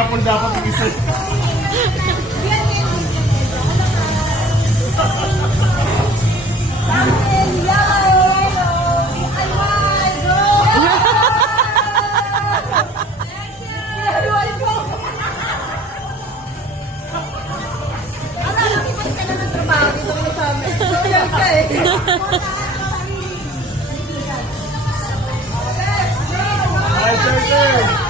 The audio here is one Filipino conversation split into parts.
pineapple dapat yung isa. Ay, sir.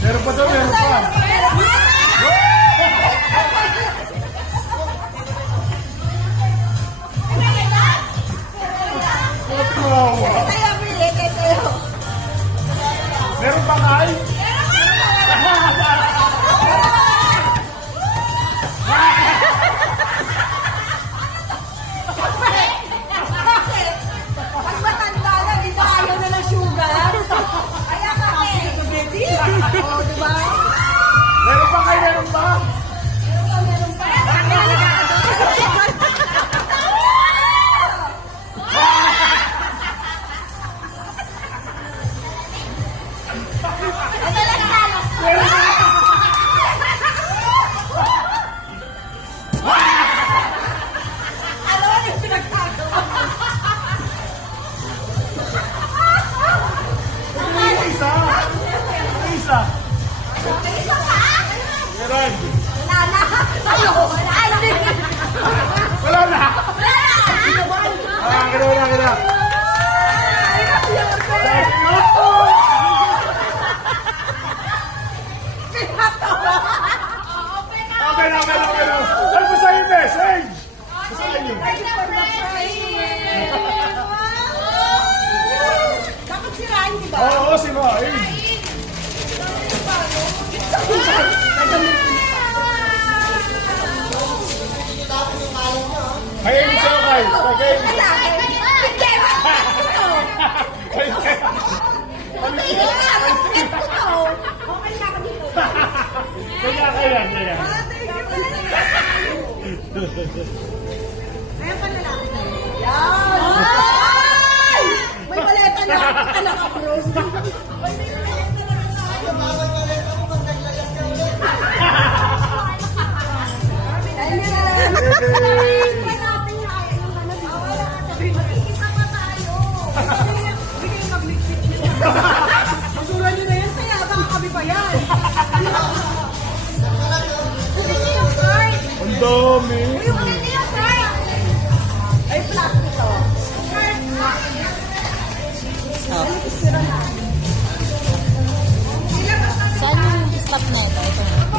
Meron pa daw, meron pa. Meron pa nga ay? Pag matanda na, di ba ayaw na ng sugar? Kaya kami. O, diba? Meron pa kayo, meron pa? Meron pa. Meron. Wala na. Wala na. Gano'n. Okay na. Ano ba sa'yo, message? Sa'yo. Bakit sirain, di ba? Oo, sirain. Kayo ni Sokay. Kayo ni Kaya. Ayan pa na lang. Yan! May paleta na. Anak ka, bro. Ha ha ha! dami. Yung ano niya, sir? Ay, plastic to. Saan yung stop na ito? Ito na.